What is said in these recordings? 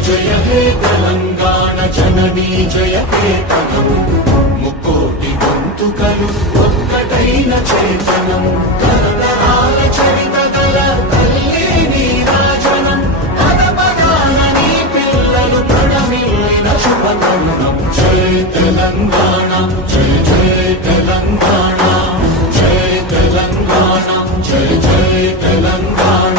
జయ హే తెలంగాణ జననీ జయ కేతనం ముక్కోటి గొంతుకలు ఒక్కటైన చేతనం తరతరాల చరిత గల తల్లి నీరాజనం పద పదాన నీ పిల్లలు ప్రణమిల్లిన శుభతరుణం జయ తెలంగాణ జయ జయ తెలంగాణ జయ తెలంగాణ జయ జయ తెలంగాణ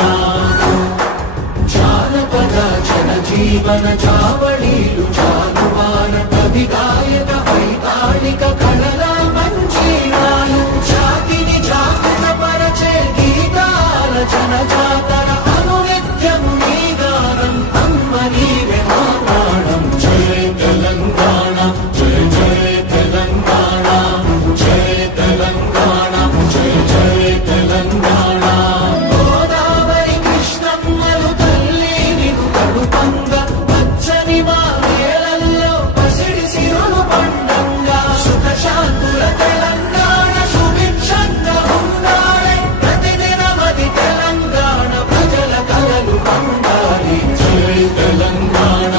జానపద జనజీవన చావళీలు జానువాన కవి గాయక వైతాళిక కళల మంజీరాలు జాతిని జాగృత పరచే గీతాల జనజాతర అనునిత్యము నీ గానం అమ్మ నీవే మా ప్రాణం జయ తెలంగాణ జయ జయ తెలంగాణ జయ తెలంగాణ జయ జయ తెలంగాణ గోదావరి కృష్ణమ్మలు తల్లి నిన్ను కడుపంగా పచ్చని మా వేళల్లో పసిడి సిరులు పండంగా సుఖ శాంతుల తెలంగాణ సుభిక్షంగా ఉండాలి ప్రతిదినమది తెలంగాణ ప్రజల కలలు పండాలి జయ తెలంగాణ